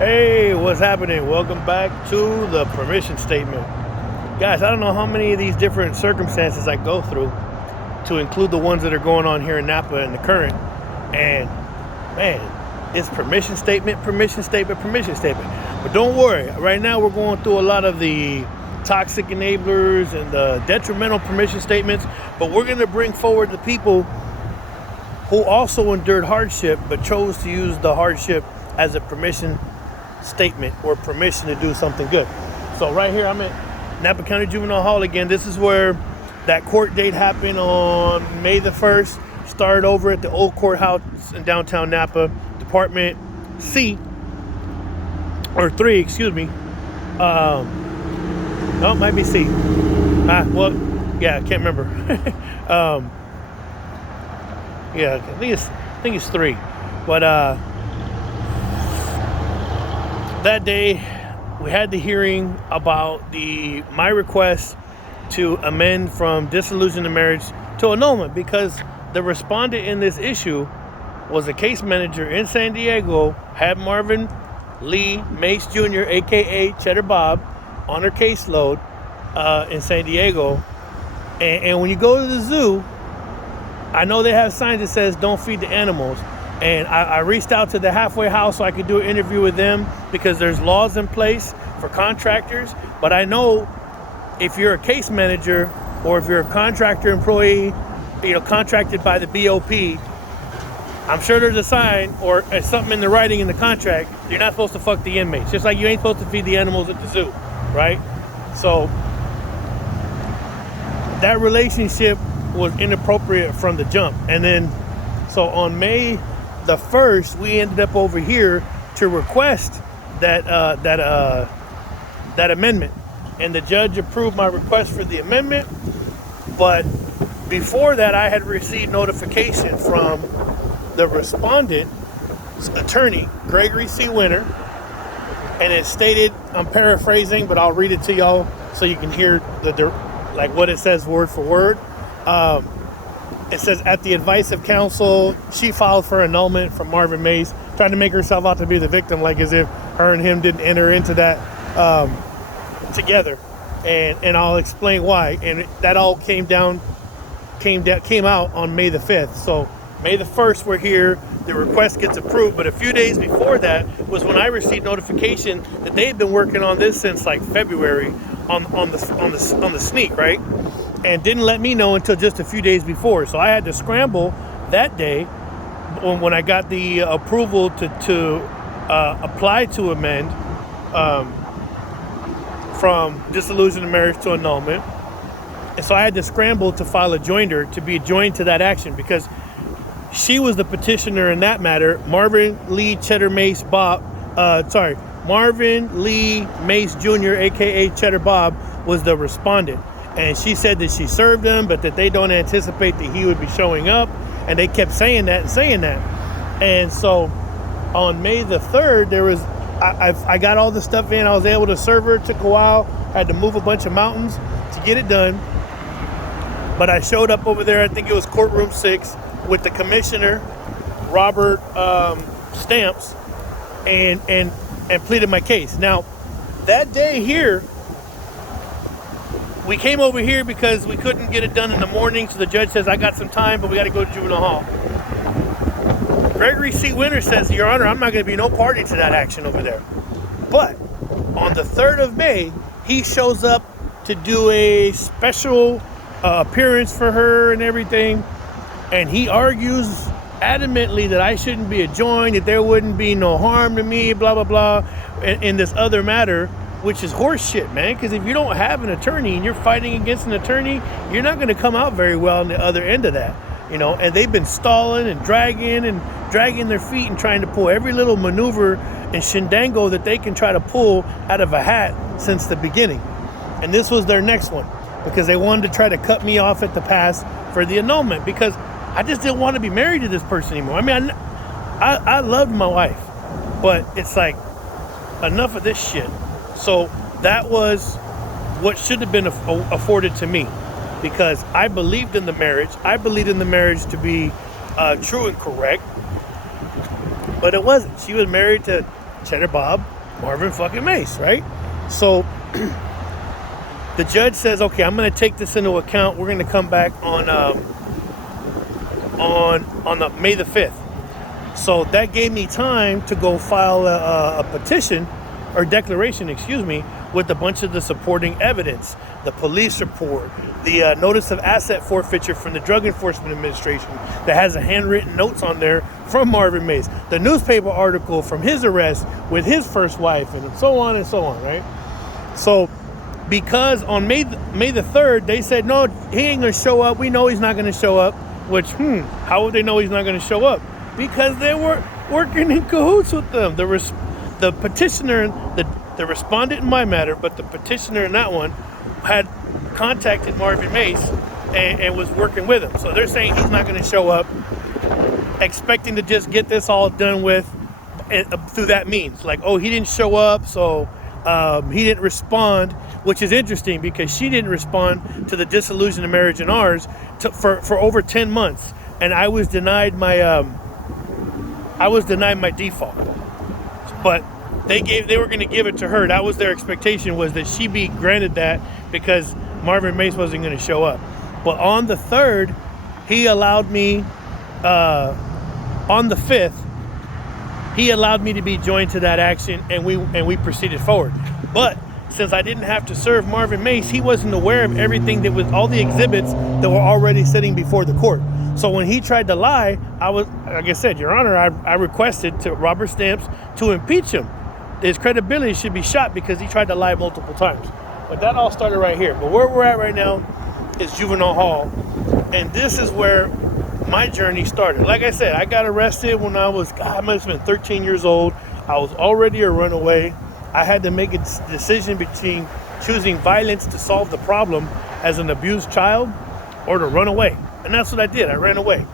Hey, what's happening? Welcome back to the permission statement. Guys, I don't know how many of these different circumstances I go through to include the ones that are going on here in Napa in the current. And man, it's permission statement, permission statement, permission statement. But don't worry, right now we're going through a lot of the toxic enablers and the detrimental permission statements, but we're going to bring forward the people who also endured hardship but chose to use the hardship as a permission statement or permission to do something good. So right here I'm at Napa County Juvenile Hall again. This is where that court date happened on May the 1st. Started over at the old courthouse in downtown Napa, Department C or 3, excuse me. No, it might be C. Well, yeah, I can't remember. Yeah, I think it's 3. But that day we had the hearing about my request to amend from dissolution of marriage to annulment, because the respondent in this issue was a case manager in San Diego, had Marvin Mace Jr., aka Cheddar Bob, on her caseload in San Diego. And when you go to the zoo, I know they have signs that says don't feed the animals. And I reached out to the halfway house so I could do an interview with them, because there's laws in place for contractors. But I know if you're a case manager or if you're a contractor employee, contracted by the BOP, I'm sure there's a sign or something in the writing in the contract. You're not supposed to fuck the inmates, just like you ain't supposed to feed the animals at the zoo, right? So that relationship was inappropriate from the jump. And then, so on May the 1st, we ended up over here to request that amendment, and the judge approved my request for the amendment. But before that, I had received notification from the respondent's attorney, Gregory C. Winter, and it stated, I'm paraphrasing, but I'll read it to y'all so you can hear what it says word for word. It says, at the advice of counsel, she filed for annulment from Marvin Mace, trying to make herself out to be the victim, like as if her and him didn't enter into that together. And I'll explain why. And that all came out on May the 5th. So May the 1st, we're here. The request gets approved. But a few days before that was when I received notification that they had been working on this since like February on the sneak, right? And didn't let me know until just a few days before. So I had to scramble that day when I got the approval to apply to amend from dissolution of marriage to annulment. And so I had to scramble to file a joinder to be joined to that action, because she was the petitioner in that matter. Marvin Mace Jr., aka Cheddar Bob, was the respondent. And she said that she served him, but that they don't anticipate that he would be showing up. And they kept saying that. And so on May the 3rd, I got all the stuff in. I was able to serve her. It took a while. I had to move a bunch of mountains to get it done. But I showed up over there, I think it was courtroom 6, with the commissioner, Robert Stamps, and pleaded my case. Now, that day here, we came over here because we couldn't get it done in the morning, so the judge says, I got some time, but we got to go to Juvenile Hall. Gregory C. Winter says, Your Honor, I'm not going to be no party to that action over there. But on the 3rd of May, he shows up to do a special appearance for her and everything, and he argues adamantly that I shouldn't be adjoined, that there wouldn't be no harm to me, blah, blah, blah, in this other matter, which is horse shit, man, because if you don't have an attorney and you're fighting against an attorney, you're not going to come out very well on the other end of that, and they've been stalling and dragging their feet and trying to pull every little maneuver and shindango that they can try to pull out of a hat since the beginning. And this was their next one, because they wanted to try to cut me off at the pass for the annulment, because I just didn't want to be married to this person anymore. I mean, I loved my wife, but it's like, enough of this shit. So that was what should have been afforded to me, because I believed in the marriage. I believed in the marriage to be true and correct, but it wasn't. She was married to Cheddar Bob, Marvin fucking Mace, right? So the judge says, okay, I'm going to take this into account. We're going to come back on the May the 5th. So that gave me time to go file a petition or declaration, with a bunch of the supporting evidence, the police report, the notice of asset forfeiture from the Drug Enforcement Administration that has a handwritten notes on there from Marvin Mace, the newspaper article from his arrest with his first wife, and so on, right? So because on May the 3rd, they said, no, he ain't going to show up. We know he's not going to show up, which, how would they know he's not going to show up? Because they were working in cahoots with them. The petitioner, the respondent in my matter, but the petitioner in that one had contacted Marvin Mace and was working with him. So they're saying he's not going to show up, expecting to just get this all done with through that means. Like, oh, he didn't show up, so he didn't respond, which is interesting because she didn't respond to the dissolution of marriage and ours for over 10 months. And I was denied my default. But they were going to give it to her. That was their expectation, was that she be granted that because Marvin Mace wasn't going to show up. But on the 3rd, he allowed me, on the 5th, he allowed me to be joined to that action, and we proceeded forward. But since I didn't have to serve Marvin Mace, he wasn't aware of everything that was, all the exhibits that were already sitting before the court. So when he tried to lie, I was, like I said, Your Honor, I requested to Robert Stamps to impeach him. His credibility should be shot because he tried to lie multiple times. But that all started right here. But where we're at right now is Juvenile Hall. And this is where my journey started. Like I said, I got arrested when I must have been 13 years old. I was already a runaway. I had to make a decision between choosing violence to solve the problem as an abused child or to run away. And that's what I did. I ran away.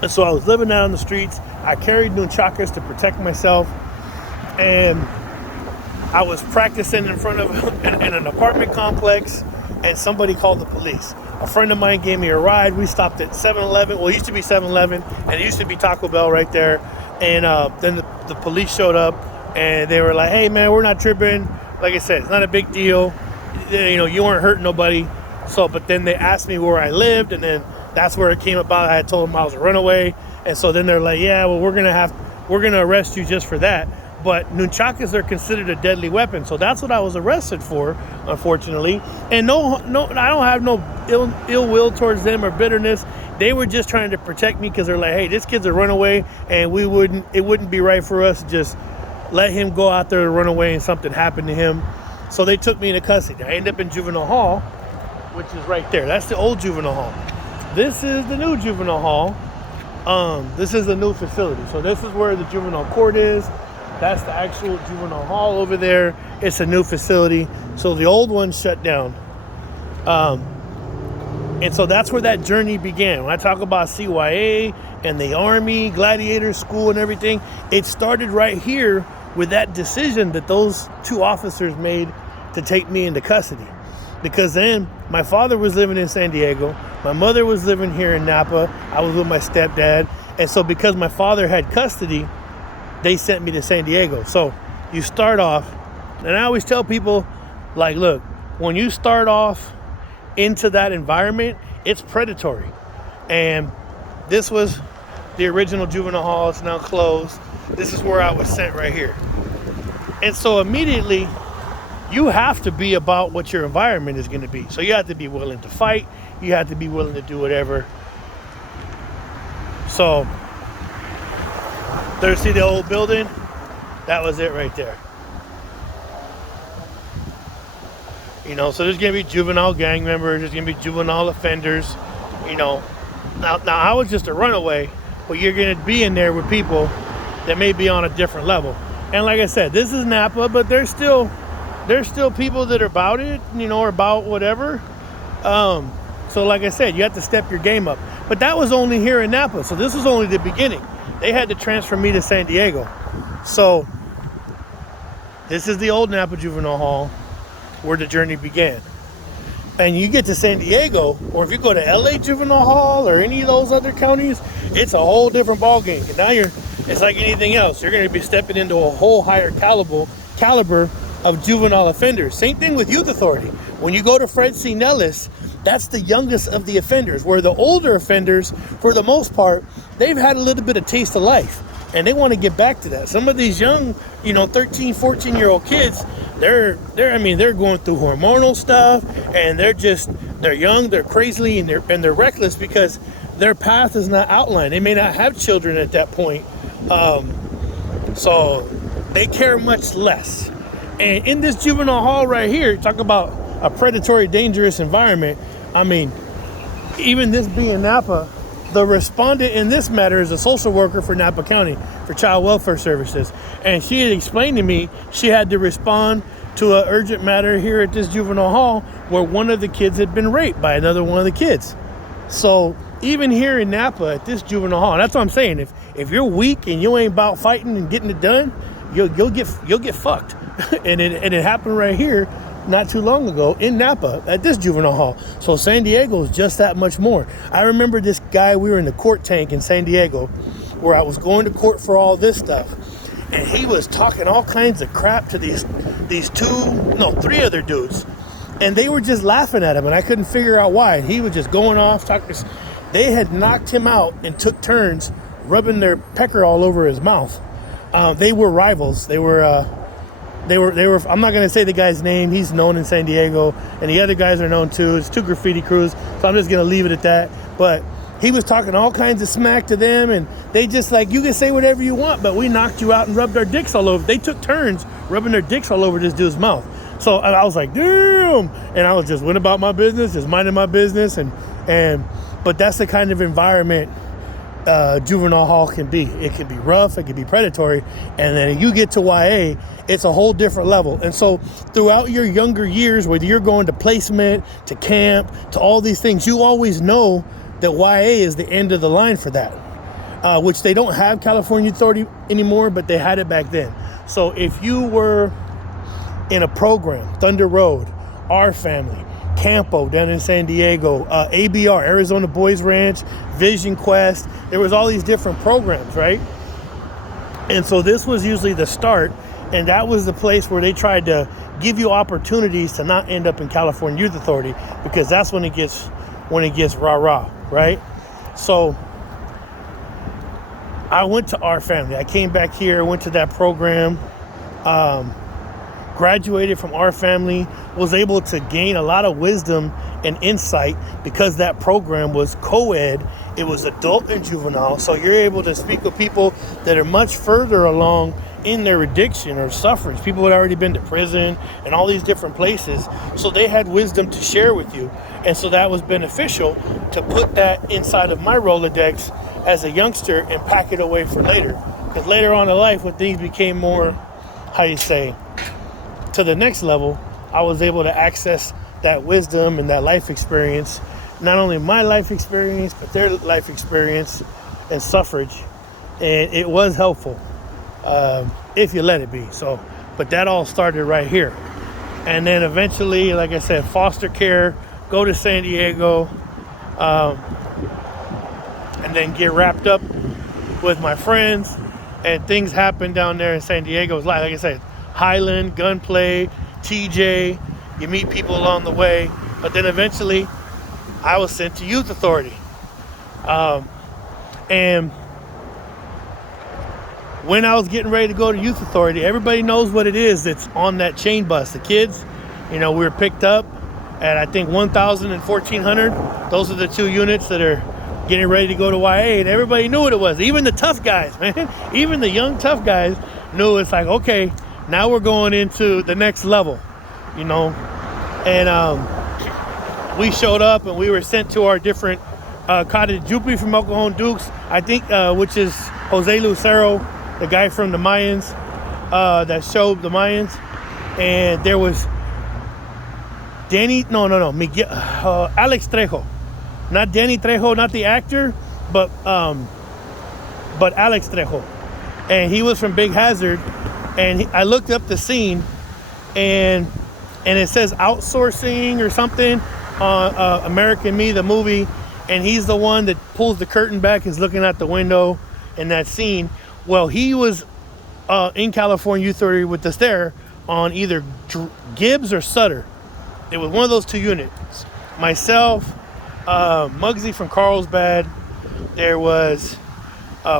And so I was living out on the streets. I carried nunchakas to protect myself. And I was practicing in front of in an apartment complex, and somebody called the police. A friend of mine gave me a ride. We stopped at 7-Eleven. Well, it used to be 7-Eleven, and it used to be Taco Bell right there. And then the police showed up, and they were like, hey, man, we're not tripping. Like I said, it's not a big deal. You weren't hurting nobody. So, but then they asked me where I lived, and then that's where it came about. I had told them I was a runaway, and so then they're like, yeah, well, we're gonna arrest you just for that. But nunchakas are considered a deadly weapon, so that's what I was arrested for, unfortunately. And no, I don't have no ill will towards them or bitterness. They were just trying to protect me because they're like, hey, this kid's a runaway, and it wouldn't be right for us to just let him go out there and run away and something happened to him. So they took me into custody. I ended up in Juvenile Hall, which is right there. That's the old Juvenile Hall. This is the new Juvenile Hall. This is the new facility. So this is where the juvenile court is. That's the actual Juvenile Hall over there. It's a new facility. So the old one shut down. And so that's where that journey began. When I talk about CYA and the Army, Gladiator school and everything, it started right here with that decision that those two officers made to take me into custody. Because then my father was living in San Diego. My mother was living here in Napa. I was with my stepdad. And so because my father had custody, they sent me to San Diego. So you start off, and I always tell people, like, look, when you start off into that environment, it's predatory. And this was the original Juvenile Hall. It's now closed. This is where I was sent right here. And so immediately, you have to be about what your environment is going to be. So you have to be willing to fight. You have to be willing to do whatever. So, there, see the old building? That was it right there. So there's going to be juvenile gang members. There's going to be juvenile offenders. Now I was just a runaway, but you're going to be in there with people that may be on a different level. And like I said, this is Napa, but there's still people that are about it, or about whatever. So like I said, you have to step your game up. But that was only here in Napa, so this was only the beginning. They had to transfer me to San Diego. So this is the old Napa Juvenile Hall where the journey began. And you get to San Diego, or if you go to LA Juvenile Hall or any of those other counties, it's a whole different ballgame. And now it's like anything else. You're going to be stepping into a whole higher caliber of juvenile offenders. Same thing with youth authority. When you go to Fred C. Nellis, that's the youngest of the offenders, where the older offenders, for the most part, they've had a little bit of taste of life, and they want to get back to that. Some of these young, 13, 14-year-old kids, they're going through hormonal stuff, and they're young, they're crazy, and they're reckless because their path is not outlined. They may not have children at that point, so they care much less. And in this juvenile hall right here, talk about a predatory, dangerous environment. I mean, even this being Napa, the respondent in this matter is a social worker for Napa County for Child Welfare Services. And she had explained to me she had to respond to an urgent matter here at this juvenile hall where one of the kids had been raped by another one of the kids. So even here in Napa at this juvenile hall, that's what I'm saying. If you're weak and you ain't about fighting and getting it done, you'll get fucked. and it happened right here not too long ago in Napa at this juvenile hall. So San Diego is just that much more. I remember this guy, we were in the court tank in San Diego where I was going to court for all this stuff. And he was talking all kinds of crap to these three other dudes. And they were just laughing at him, and I couldn't figure out why. He was just going off talking. They had knocked him out and took turns rubbing their pecker all over his mouth. They were rivals. They were. I'm not gonna say the guy's name. He's known in San Diego, and the other guys are known too. It's two graffiti crews, so I'm just gonna leave it at that. But he was talking all kinds of smack to them, and they just like, you can say whatever you want, but we knocked you out and rubbed our dicks all over. They took turns rubbing their dicks all over this dude's mouth. So I was like, damn, and I was just went about my business, just minding my business, but that's the kind of environment juvenile hall can be. It can be rough, it can be predatory, and then you get to YA, it's a whole different level. And so throughout your younger years, whether you're going to placement, to camp, to all these things, you always know that YA is the end of the line for that, which they don't have California Authority anymore, but they had it back then. So if you were in a program, Thunder Road, Our Family, Campo down in San Diego, ABR, Arizona Boys Ranch, Vision Quest, there was all these different programs, right? And so this was usually the start, and that was the place where they tried to give you opportunities to not end up in California Youth Authority, because that's when it gets rah-rah, right? So I went to Our Family. I came back here, went to that program, graduated from Our Family, was able to gain a lot of wisdom and insight because that program was co-ed. It was adult and juvenile. So you're able to speak with people that are much further along in their addiction or sufferings. People had already been to prison and all these different places. So they had wisdom to share with you. And so that was beneficial to put that inside of my Rolodex as a youngster and pack it away for later. Because later on in life, when things became more, to the next level, I was able to access that wisdom and that life experience, not only my life experience, but their life experience and suffrage. And it was helpful, if you let it be. So, but that all started right here. And then eventually, like I said, foster care, go to San Diego, and then get wrapped up with my friends, and things happen down there in San Diego. Like I said, Highland, Gunplay, TJ, you meet people along the way. But then eventually I was sent to Youth Authority. And when I was getting ready to go to Youth Authority, everybody knows what it is that's on that chain bus. The kids, we were picked up at I think 1,000 and 1,400. Those are the two units that are getting ready to go to YA, and everybody knew what it was. Even the tough guys, man. Even the young tough guys knew it's like, okay, now we're going into the next level, And we showed up and we were sent to our different cottage. Jupi from El Cajon Dukes, I think, which is Jose Lucero, the guy from the Mayans, that showed the Mayans. And there was Miguel, Alex Trejo. Not Danny Trejo, not the actor, but Alex Trejo. And he was from Big Hazard. And I looked up the scene, and it says outsourcing or something on American Me, the movie. And he's the one that pulls the curtain back, is looking out the window in that scene. Well, he was in California Youth Authority with us there on either Gibbs or Sutter. It was one of those two units. Myself, Muggsy from Carlsbad. There was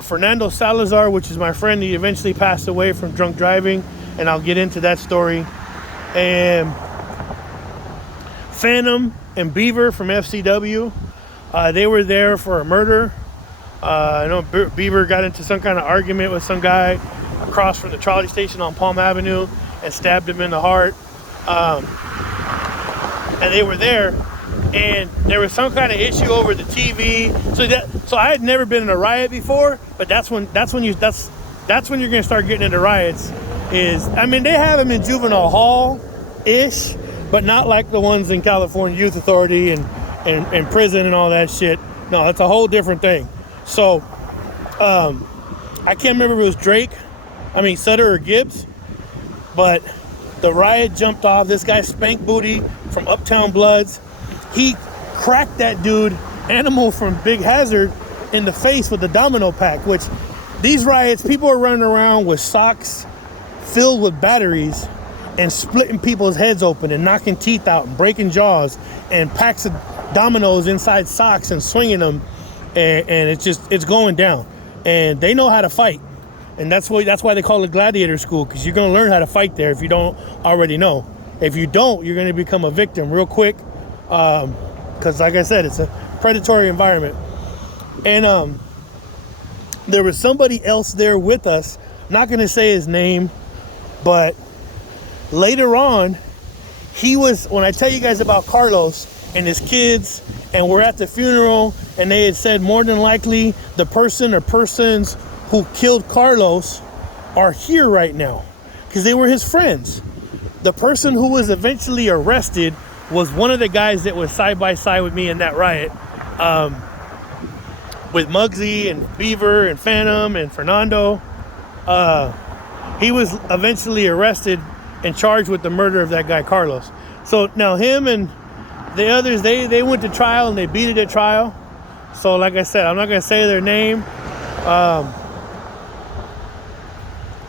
Fernando Salazar, which is my friend. He eventually passed away from drunk driving, and I'll get into that story. And Phantom and Beaver from FCW. They were there for a murder. I know Beaver got into some kind of argument with some guy across from the trolley station on Palm Avenue and stabbed him in the heart. And they were there, and there was some kind of issue over the TV. So I had never been in a riot before, but that's when you're gonna start getting into riots. They have them in Juvenile Hall ish, but not like the ones in California Youth Authority and prison and all that shit. No, it's a whole different thing. So I can't remember if it was Sutter or Gibbs, but the riot jumped off. This guy Spank Booty from Uptown Bloods, he cracked that dude Animal from Big Hazard in the face with the domino pack. Which these riots, people are running around with socks filled with batteries and splitting people's heads open and knocking teeth out and breaking jaws, and packs of dominoes inside socks and swinging them, and it's going down. And they know how to fight, and that's why they call it Gladiator School, because you're going to learn how to fight there if you don't already know. If you don't, you're going to become a victim real quick, because like I said, it's a predatory environment. And there was somebody else there with us, not going to say his name, but later on, when I tell you guys about Carlos and his kids, and we're at the funeral, and they had said more than likely the person or persons who killed Carlos are here right now because they were his friends. The person who was eventually arrested was one of the guys that was side by side with me in that riot, with Muggsy and Beaver and Phantom and Fernando. He was eventually arrested and charged with the murder of that guy Carlos. So now him and the others, they went to trial and they beat it at trial. So like I said, I'm not going to say their name,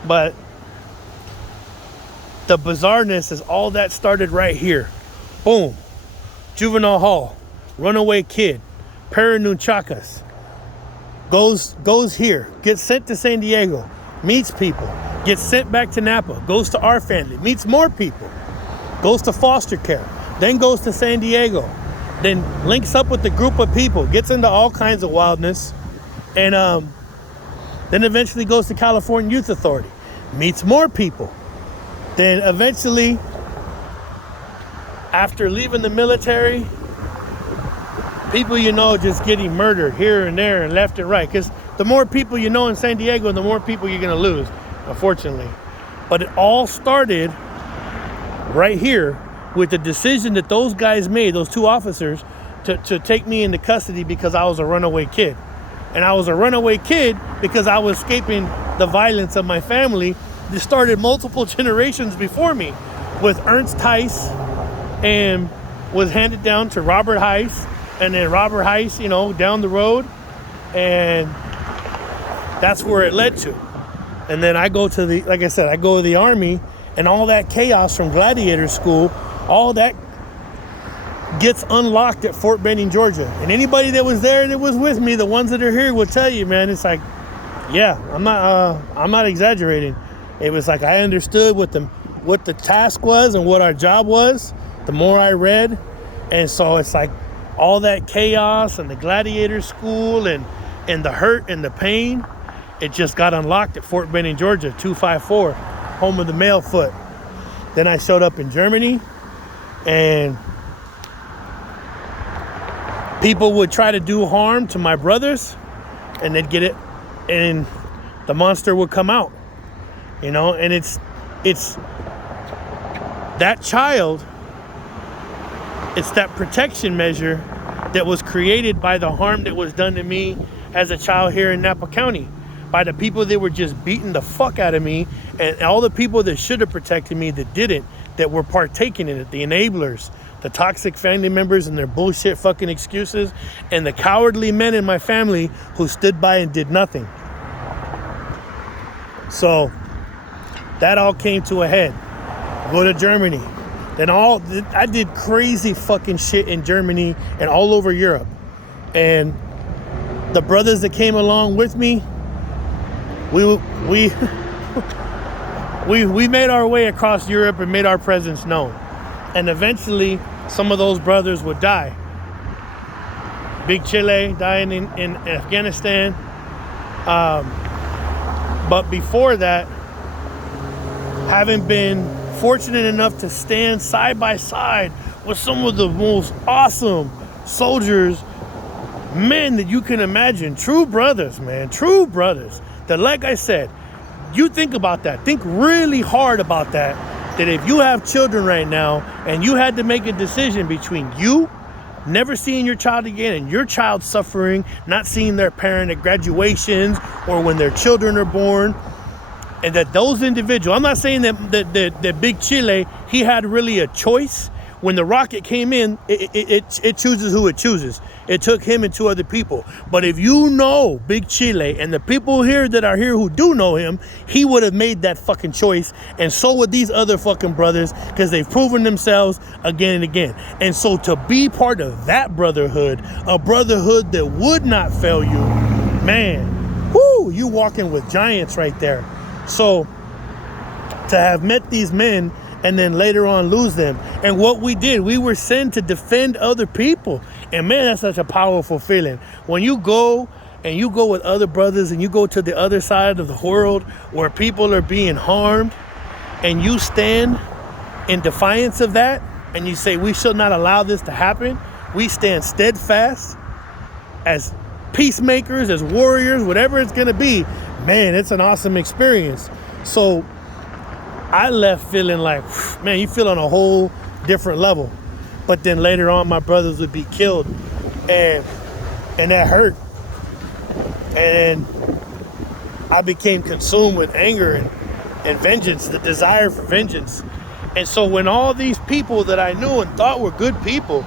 but the bizarreness is all that started right here. Boom. Juvenile Hall, runaway kid, Paranunchakas, goes here, gets sent to San Diego, meets people, gets sent back to Napa, goes to our family, meets more people, goes to foster care, then goes to San Diego, then links up with a group of people, gets into all kinds of wildness, and then eventually goes to California Youth Authority, meets more people. Then eventually, after leaving the military, people just getting murdered here and there and left and right. Because the more people you know in San Diego, the more people you're going to lose, unfortunately. But it all started right here with the decision that those guys made, those two officers, to take me into custody because I was a runaway kid. And I was a runaway kid because I was escaping the violence of my family that started multiple generations before me with Ernst Heiss, and was handed down to Robert Heiss, and then Robert Heiss, down the road, and that's where it led to. And then I go to the Army, and all that chaos from Gladiator School, all that gets unlocked at Fort Benning, Georgia. And anybody that was there that was with me, the ones that are here, will tell you, man, it's like, yeah, I'm not exaggerating. It was like I understood what the task was and what our job was the more I read. And so it's like all that chaos and the Gladiator School and the hurt and the pain, it just got unlocked at Fort Benning, Georgia, 254, home of the male foot. Then I showed up in Germany, and people would try to do harm to my brothers, and they'd get it, and the monster would come out, and it's that child, it's that protection measure that was created by the harm that was done to me as a child here in Napa County, by the people that were just beating the fuck out of me, and all the people that should have protected me that didn't, that were partaking in it, the enablers, the toxic family members and their bullshit fucking excuses, and the cowardly men in my family who stood by and did nothing. So that all came to a head. Go to Germany. Then I did crazy fucking shit in Germany and all over Europe. And the brothers that came along with me, we made our way across Europe and made our presence known. And eventually, some of those brothers would die. Big Chile dying in Afghanistan. But before that, having been fortunate enough to stand side by side with some of the most awesome soldiers, men that you can imagine, true brothers, man, true brothers, that, like I said, you think about that, think really hard about that if you have children right now and you had to make a decision between you never seeing your child again and your child suffering, not seeing their parent at graduations or when their children are born, and that those individuals, I'm not saying that Big Chile, he had really a choice. When the rocket came in, it chooses who it chooses. It took him and two other people. But if you know Big Chile and the people here that are here who do know him, he would have made that fucking choice. And so would these other fucking brothers, because they've proven themselves again and again. And so to be part of that brotherhood, a brotherhood that would not fail you, man, whoo, you walking with giants right there. So to have met these men and then later on lose them. And what we did, we were sent to defend other people. And man, that's such a powerful feeling. When you go and you go with other brothers and you go to the other side of the world where people are being harmed, and you stand in defiance of that, and you say, we shall not allow this to happen. We stand steadfast as peacemakers, as warriors, whatever it's gonna be. Man, it's an awesome experience. So I left feeling like, man, you feel on a whole different level. But then later on, my brothers would be killed, and that hurt. And I became consumed with anger and vengeance, the desire for vengeance. And so when all these people that I knew and thought were good people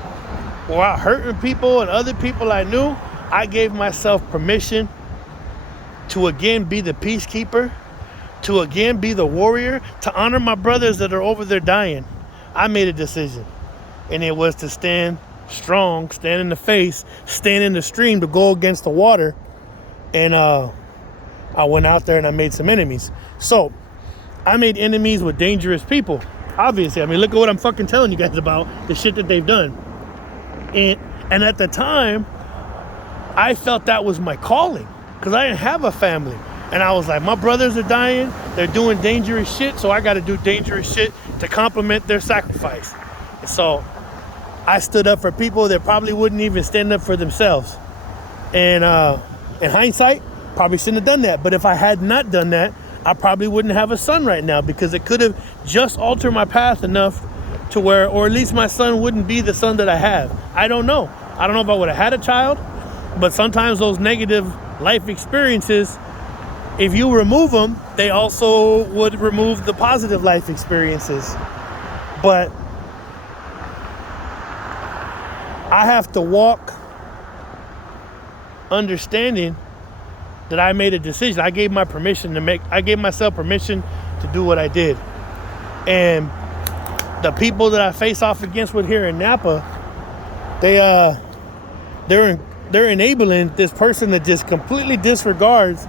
were out hurting people and other people I knew, I gave myself permission to again be the peacekeeper, to again be the warrior, to honor my brothers that are over there dying. I made a decision, and it was to stand strong, stand in the face, stand in the stream, to go against the water. And I went out there and I made some enemies. So I made enemies with dangerous people, obviously. I mean, look at what I'm fucking telling you guys about, the shit that they've done. And at the time, I felt that was my calling, because I didn't have a family. And I was like, my brothers are dying, they're doing dangerous shit, so I got to do dangerous shit to complement their sacrifice. And so I stood up for people that probably wouldn't even stand up for themselves. And in hindsight, probably shouldn't have done that. But if I had not done that, I probably wouldn't have a son right now, because it could have just altered my path enough to where, or at least my son wouldn't be the son that I have. I don't know. I don't know if I would have had a child, but sometimes those negative life experiences, if you remove them, they also would remove the positive life experiences. But I have to walk understanding that I made a decision. I gave myself permission to do what I did. And the people that I face off against with here in Napa, they're enabling this person that just completely disregards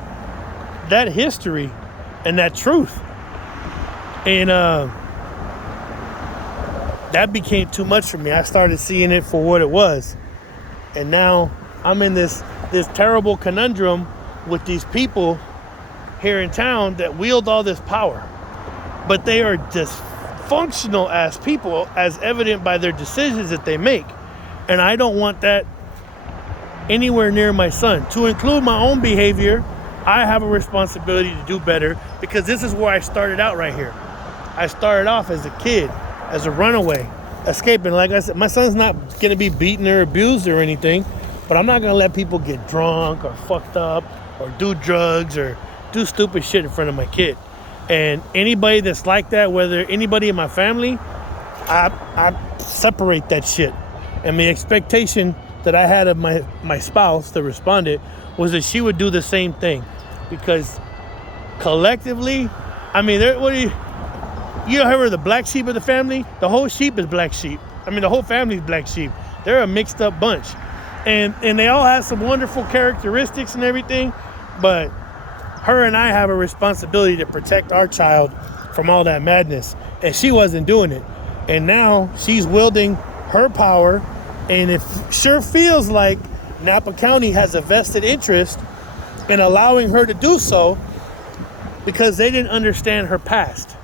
that history and that truth. And that became too much for me. I started seeing it for what it was. And now I'm in this terrible conundrum with these people here in town that wield all this power. But they are dysfunctional as people, as evident by their decisions that they make. And I don't want that anywhere near my son. To include my own behavior, I have a responsibility to do better, because this is where I started out right here. I started off as a kid, as a runaway, escaping. Like I said, my son's not going to be beaten or abused or anything, but I'm not going to let people get drunk or fucked up or do drugs or do stupid shit in front of my kid. And anybody that's like that, whether anybody in my family, I separate that shit. And the expectation that I had of my spouse, the respondent, was that she would do the same thing, because collectively, I mean, you ever the black sheep of the family? The whole sheep is black sheep. I mean, the whole family is black sheep. They're a mixed up bunch. And they all have some wonderful characteristics and everything, but her and I have a responsibility to protect our child from all that madness. And she wasn't doing it. And now she's wielding her power, and it sure feels like Napa County has a vested interest in allowing her to do so because they didn't understand her past.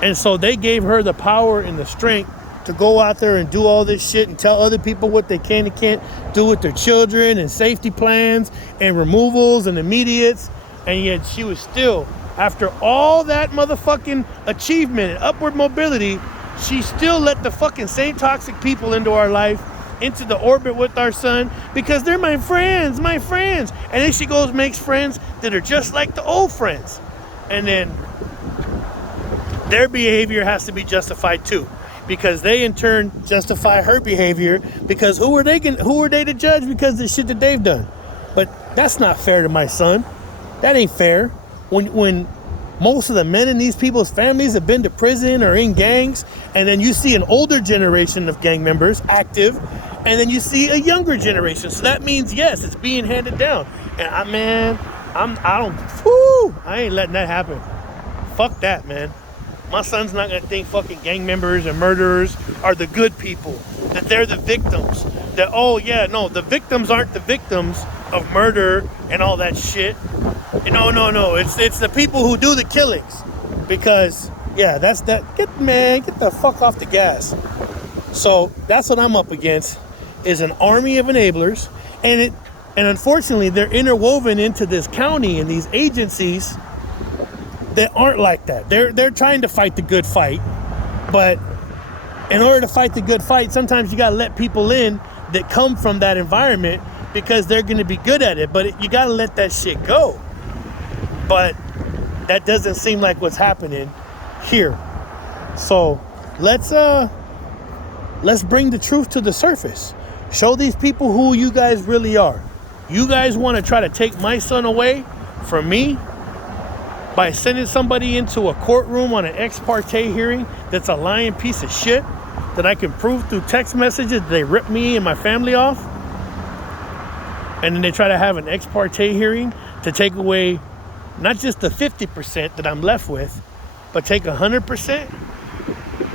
And so they gave her the power and the strength to go out there and do all this shit and tell other people what they can and can't do with their children, and safety plans and removals and immediates. And yet she was still, after all that motherfucking achievement and upward mobility, she still let the fucking same toxic people into our life, into the orbit with our son, because they're my friends. And then she goes makes friends that are just like the old friends. And then their behavior has to be justified too, because they in turn justify her behavior, because who are they to judge because of the shit that they've done? But that's not fair to my son. That ain't fair. When most of the men in these people's families have been to prison or in gangs, and then you see an older generation of gang members active, and then you see a younger generation. So that means, yes, it's being handed down. And I ain't letting that happen. Fuck that, man. My son's not gonna think fucking gang members and murderers are the good people, that they're the victims. That, oh yeah, no, the victims aren't the victims of murder and all that shit. No. It's the people who do the killings. Because, yeah, get the fuck off the gas. So that's what I'm up against, is an army of enablers. And unfortunately, they're interwoven into this county and these agencies that aren't like that. They're trying to fight the good fight, but in order to fight the good fight, sometimes you gotta let people in that come from that environment, because they're gonna be good at it. But you gotta let that shit go. But that doesn't seem like what's happening here. So let's bring the truth to the surface. Show these people who you guys really are. You guys want to try to take my son away from me by sending somebody into a courtroom on an ex parte hearing that's a lying piece of shit that I can prove through text messages that they ripped me and my family off. And then they try to have an ex parte hearing to take away not just the 50% that I'm left with, but take 100%.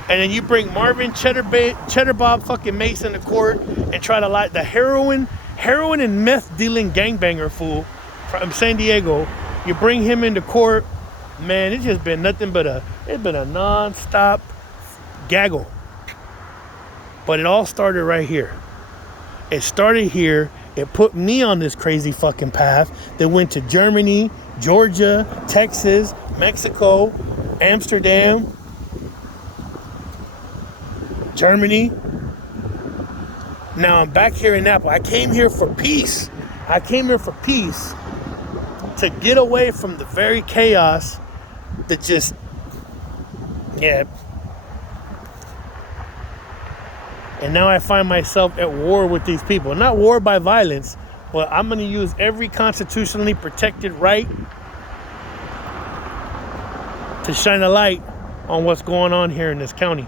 And then you bring Marvin Cheddar Bob fucking Mace into court and try to lie, the heroin and meth dealing gangbanger fool from San Diego. You bring him into court, man, it's just been nothing but it's been a non-stop gaggle. But it all started right here. It started here. It put me on this crazy fucking path that went to Germany, Georgia, Texas, Mexico, Amsterdam, Germany. Now I'm back here in Napa. I came here for peace. To get away from the very chaos that just, yeah. And now I find myself at war with these people. Not war by violence, but I'm going to use every constitutionally protected right to shine a light on what's going on here in this county.